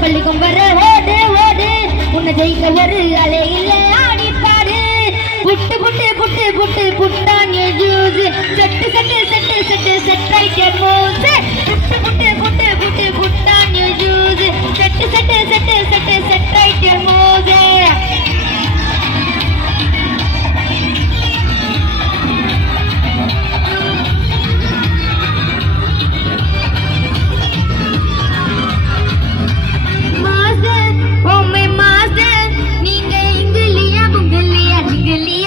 பள்ளிக்கும் வர ஓடு ஓடு உன்னை ஜெயிக்க ஒரு அலையில ஆடிப்பாடு புட்டு புட்டு புட்டு புட்டு புட்டானிய juice set set set set செட்டாயிட்ட மோசு புட்டு புட்டு புட்டு புட்டு புட்டானிய juice set set set set செட்டாயிட்ட மோசு